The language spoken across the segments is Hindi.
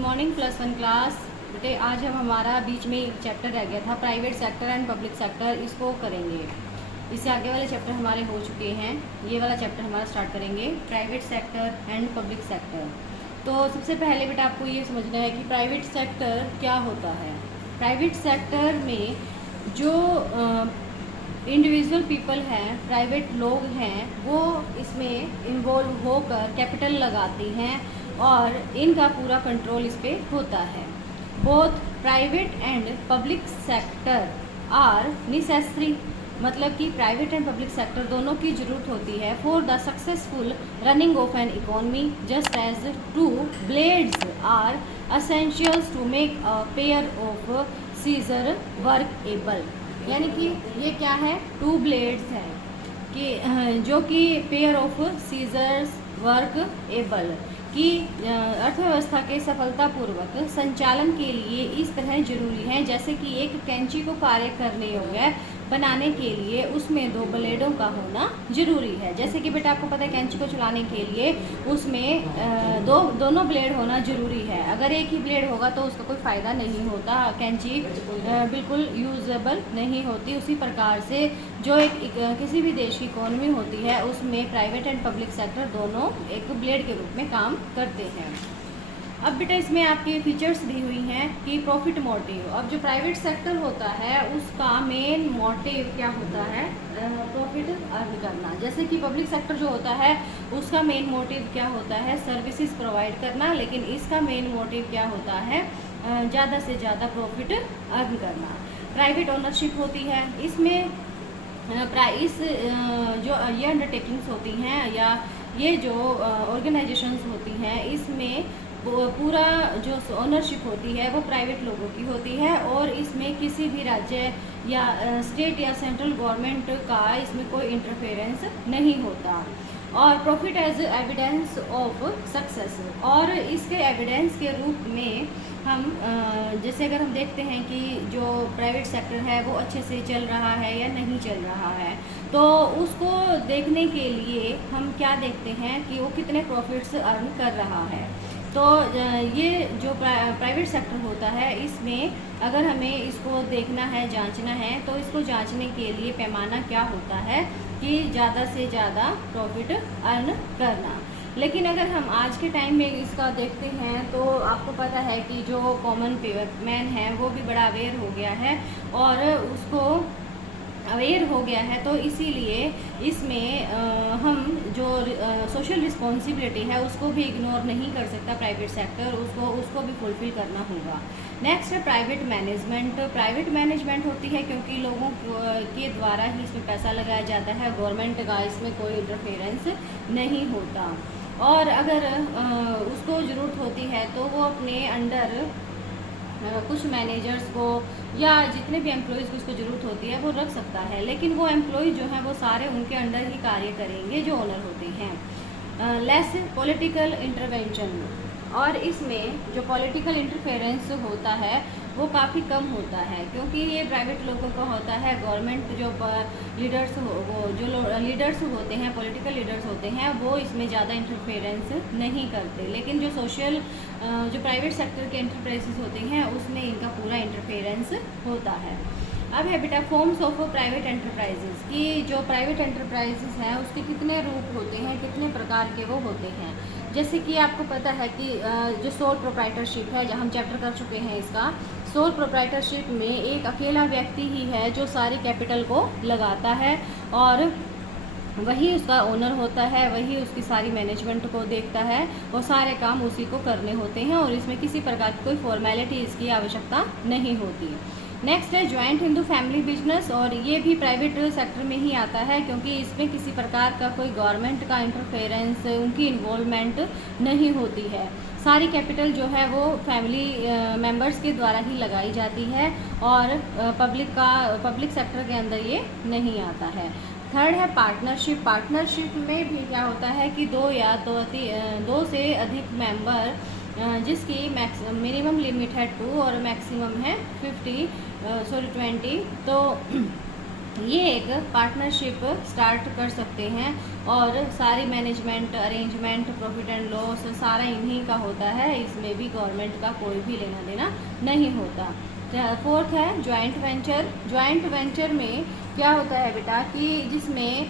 Morning +1 class. बेटे आज हम हमारा बीच में एक चैप्टर रह गया था, private sector and public sector, इसको करेंगे। इससे आगे वाले चैप्टर हमारे हो चुके हैं, ये वाला चैप्टर हमारा स्टार्ट करेंगे, private sector and public sector. तो सबसे पहले बेटा आपको ये समझना है कि प्राइवेट सेक्टर क्या होता है। प्राइवेट सेक्टर में जो इंडिविजुअल पीपल हैं, प्राइवेट लोग हैं, वो इसमें इन्वॉल्व होकर कैपिटल लगाती हैं और इनका पूरा कंट्रोल इस पर होता है। Both private and public sector are necessary, मतलब कि प्राइवेट एंड पब्लिक सेक्टर दोनों की ज़रूरत होती है for the successful running of an economy, just as two blades are essentials to make a pair of scissor workable. यानी कि ये क्या है, टू ब्लेड्स हैं कि जो कि pair of scissors workable की अर्थव्यवस्था के सफलतापूर्वक संचालन के लिए इस तरह जरूरी है, जैसे कि एक कैंची को कार्य करने योग्य बनाने के लिए उसमें दो ब्लेडों का होना जरूरी है। जैसे कि बेटा आपको पता है कैंची को चलाने के लिए उसमें दोनों ब्लेड होना जरूरी है। अगर एक ही ब्लेड होगा तो उसका कोई फ़ायदा नहीं होता, कैंची बिल्कुल यूजेबल नहीं होती। उसी प्रकार से जो किसी भी देश की इकोनॉमी होती है उसमें प्राइवेट एंड पब्लिक सेक्टर दोनों एक ब्लेड के रूप में काम करते हैं। अब बेटा इसमें आपके फीचर्स दी हुई हैं कि प्रॉफिट मोटिव। अब जो प्राइवेट सेक्टर होता है उसका मेन मोटिव क्या होता है, प्रॉफिट अर्न करना। जैसे कि पब्लिक सेक्टर जो होता है उसका मेन मोटिव क्या होता है, सर्विसेज प्रोवाइड करना, लेकिन इसका मेन मोटिव क्या होता है, ज़्यादा से ज़्यादा प्रॉफिट अर्न करना। प्राइवेट ओनरशिप होती है, इसमें जो ये अंडरटेकिंग्स होती हैं या ये जो ऑर्गेनाइजेशंस होती हैं, इसमें पूरा जो ओनरशिप होती है वो प्राइवेट लोगों की होती है और इसमें किसी भी राज्य या स्टेट या सेंट्रल गवर्नमेंट का इसमें कोई इंटरफेरेंस नहीं होता। और profit as evidence of success, और इसके एविडेंस के रूप में हम जैसे अगर हम देखते हैं कि जो प्राइवेट सेक्टर है वो अच्छे से चल रहा है या नहीं चल रहा है, तो उसको देखने के लिए हम क्या देखते हैं कि वो कितने प्रॉफिट्स अर्न कर रहा है। तो ये जो प्राइवेट सेक्टर होता है इसमें अगर हमें इसको देखना है, जांचना है, तो इसको जांचने के लिए पैमाना क्या होता है कि ज़्यादा से ज़्यादा प्रॉफिट अर्न करना। लेकिन अगर हम आज के टाइम में इसका देखते हैं तो आपको पता है कि जो कॉमन मैन है वो भी बड़ा अवेयर हो गया है और उसको अवेयर हो गया है, तो इसीलिए इसमें हम जो सोशल रिस्पॉन्सिबिलिटी है उसको भी इग्नोर नहीं कर सकता प्राइवेट सेक्टर, उसको भी फुलफिल करना होगा। नेक्स्ट है प्राइवेट मैनेजमेंट। प्राइवेट मैनेजमेंट होती है क्योंकि लोगों के द्वारा ही इसमें पैसा लगाया जाता है, गवर्नमेंट का इसमें कोई इंटरफेरेंस नहीं होता। और अगर उसको ज़रूरत होती है तो वो अपने अंडर कुछ मैनेजर्स को या जितने भी एम्प्लॉयज़ को उसको ज़रूरत होती है वो रख सकता है, लेकिन वो एम्प्लॉय जो हैं वो सारे उनके अंडर ही कार्य करेंगे जो ओनर होते हैं। लेस पॉलिटिकल इंटरवेंशन, और इसमें जो पॉलिटिकल इंटरफेरेंस होता है वो काफ़ी कम होता है क्योंकि ये प्राइवेट लोगों का होता है। गवर्नमेंट जो लीडर्स लीडर्स होते हैं, पॉलिटिकल लीडर्स होते हैं, वो इसमें ज़्यादा इंटरफेरेंस नहीं करते, लेकिन जो जो प्राइवेट सेक्टर के एंटरप्राइजेस होते हैं उसमें इनका पूरा इंटरफेरेंस होता है। अब है बेटा फॉर्म्स ऑफ प्राइवेट एंटरप्राइजेस, कि जो प्राइवेट एंटरप्राइजेस हैं उसके कितने रूप होते हैं, कितने प्रकार के वो होते हैं। जैसे कि आपको पता है कि जो सोल प्रोप्राइटरशिप है, जहाँ हम चैप्टर कर चुके हैं इसका, सोल प्रोप्राइटरशिप में एक अकेला व्यक्ति ही है जो सारी कैपिटल को लगाता है और वही उसका ओनर होता है, वही उसकी सारी मैनेजमेंट को देखता है और सारे काम उसी को करने होते हैं और इसमें किसी प्रकार की कोई फॉर्मेलिटी इसकी आवश्यकता नहीं होती। नेक्स्ट है ज्वाइंट हिंदू फैमिली बिजनेस, और ये भी प्राइवेट सेक्टर में ही आता है क्योंकि इसमें किसी प्रकार का कोई गवर्नमेंट का इंटरफेरेंस, उनकी इन्वॉल्वमेंट नहीं होती है। सारी कैपिटल जो है वो फैमिली मेंबर्स के द्वारा ही लगाई जाती है और पब्लिक सेक्टर के अंदर ये नहीं आता है। थर्ड है पार्टनरशिप। पार्टनरशिप में भी क्या होता है कि दो से अधिक मेंबर जिसकी मिनिमम लिमिट है 2 और मैक्सिमम है 20, तो ये एक पार्टनरशिप स्टार्ट कर सकते हैं और सारी management arrangement profit and loss सारा इन्हीं का होता है, इसमें भी गवर्नमेंट का कोई भी लेना देना नहीं होता। फोर्थ है ज्वाइंट वेंचर। ज्वाइंट वेंचर में क्या होता है बेटा कि जिसमें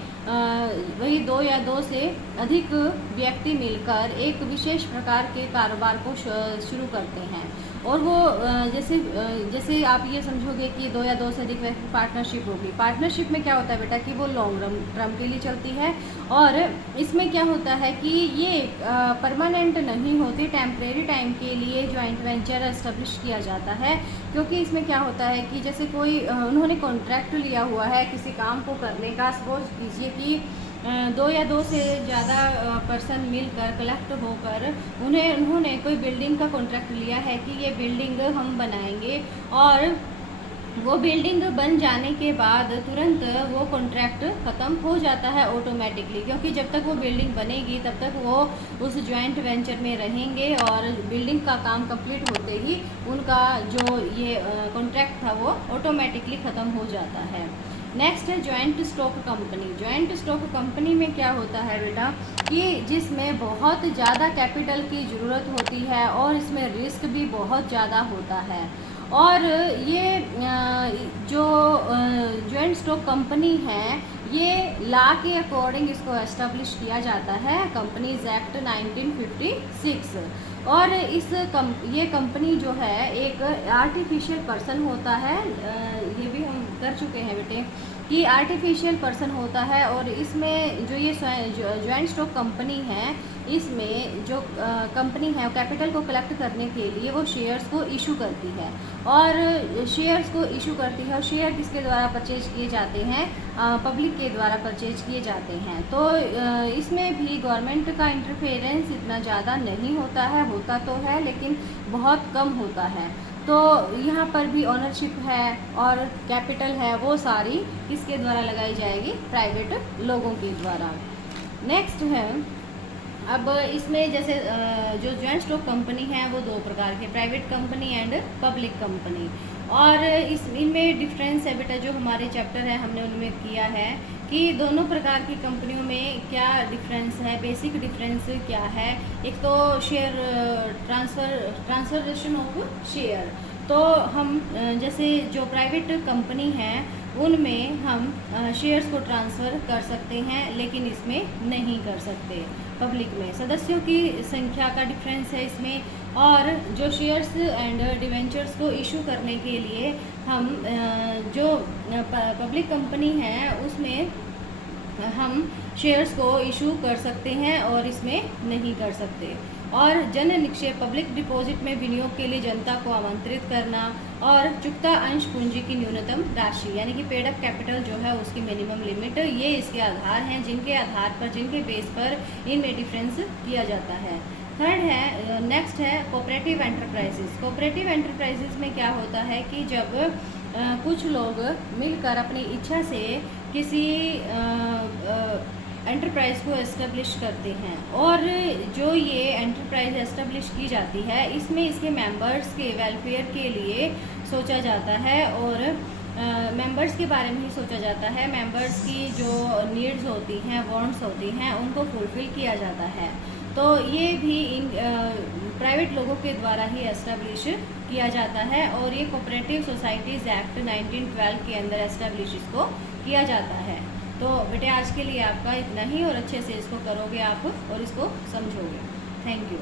वही 2 या 2 से अधिक व्यक्ति मिलकर एक विशेष प्रकार के कारोबार को शुरू करते हैं और वो जैसे आप ये समझोगे कि 2 या 2 से अधिक व्यक्ति पार्टनरशिप होगी। पार्टनरशिप में क्या होता है बेटा कि वो लॉन्ग टर्म के लिए चलती है और इसमें क्या होता है कि ये परमानेंट नहीं होती, टेम्परेरी टाइम के लिए जॉइंट वेंचर एस्टेब्लिश किया जाता है। क्योंकि इसमें क्या होता है कि जैसे कोई उन्होंने कॉन्ट्रैक्ट लिया हुआ है किसी काम को करने का, सपोज कीजिए कि 2 या 2 से ज़्यादा पर्सन मिलकर कलेक्ट होकर उन्होंने कोई बिल्डिंग का कॉन्ट्रैक्ट लिया है कि ये बिल्डिंग हम बनाएंगे और वो बिल्डिंग बन जाने के बाद तुरंत वो कॉन्ट्रैक्ट ख़त्म हो जाता है ऑटोमेटिकली, क्योंकि जब तक वो बिल्डिंग बनेगी तब तक वो उस जॉइंट वेंचर में रहेंगे और बिल्डिंग का काम कंप्लीट होते ही उनका जो ये कॉन्ट्रैक्ट था वो ऑटोमेटिकली ख़त्म हो जाता है। नेक्स्ट है joint stock company. Joint stock company में क्या होता है बेटा कि जिसमें बहुत ज़्यादा कैपिटल की ज़रूरत होती है और इसमें रिस्क भी बहुत ज़्यादा होता है और ये जो जॉइंट स्टॉक कंपनी है ये लॉ के अकॉर्डिंग इसको एस्टेब्लिश किया जाता है, कंपनीज एक्ट 1956। और ये कंपनी जो है एक आर्टिफिशियल पर्सन होता है, ये भी हम कर चुके हैं बेटे कि आर्टिफिशियल पर्सन होता है और इसमें जो ये जॉइंट स्टॉक कंपनी है इसमें जो कंपनी है कैपिटल को कलेक्ट करने के लिए वो शेयर्स को इशू करती है और शेयर्स को इशू करती है और शेयर किसके द्वारा परचेज किए जाते हैं, पब्लिक के द्वारा परचेज किए जाते हैं। तो इसमें भी गवर्नमेंट का इंटरफेरेंस इतना ज़्यादा नहीं होता है, होता तो है लेकिन बहुत कम होता है। तो यहाँ पर भी ओनरशिप है और कैपिटल है वो सारी किसके द्वारा लगाई जाएगी, प्राइवेट लोगों के द्वारा। नेक्स्ट है अब इसमें जैसे जो जॉइंट स्टॉक कंपनी है वो 2 प्रकार के, private company and public company. और इनमें डिफरेंस है बेटा जो हमारे चैप्टर है हमने उनमें किया है कि दोनों प्रकार की कंपनियों में क्या डिफरेंस है, बेसिक डिफरेंस क्या है। एक तो शेयर ट्रांसफरेशन ऑफ शेयर, तो हम जैसे जो प्राइवेट कंपनी है उनमें हम शेयर्स को ट्रांसफ़र कर सकते हैं लेकिन इसमें नहीं कर सकते। पब्लिक में सदस्यों की संख्या का डिफरेंस है इसमें, और जो शेयर्स एंड डिवेंचर्स को इशू करने के लिए हम जो पब्लिक कंपनी है उसमें हम शेयर्स को इशू कर सकते हैं और इसमें नहीं कर सकते। और जन निक्षेप पब्लिक डिपॉजिट में विनियोग के लिए जनता को आमंत्रित करना और चुकता अंश पूंजी की न्यूनतम राशि यानी कि पेड अप कैपिटल जो है उसकी मिनिमम लिमिट, ये इसके आधार हैं जिनके आधार पर जिनके बेस पर इनमें डिफरेंस किया जाता है। थर्ड है नेक्स्ट है कोऑपरेटिव एंटरप्राइजेस। कोऑपरेटिव एंटरप्राइजेस में क्या होता है कि जब कुछ लोग मिलकर अपनी इच्छा से किसी एंटरप्राइज को एस्टेब्लिश करते हैं और जो ये एंटरप्राइज एस्टेब्लिश की जाती है इसमें इसके मेंबर्स के वेलफेयर के लिए सोचा जाता है और मेंबर्स के बारे में ही सोचा जाता है। मेंबर्स की जो नीड्स होती हैं, वांट्स होती हैं, उनको फुलफिल किया जाता है। तो ये भी इन प्राइवेट लोगों के द्वारा ही एस्टेब्लिश किया जाता है और ये कोऑपरेटिव सोसाइटीज़ एक्ट 1912 के अंदर एस्टेब्लिश इसको किया जाता है। तो बेटे आज के लिए आपका इतना ही और अच्छे से इसको करोगे आप और इसको समझोगे। Thank you.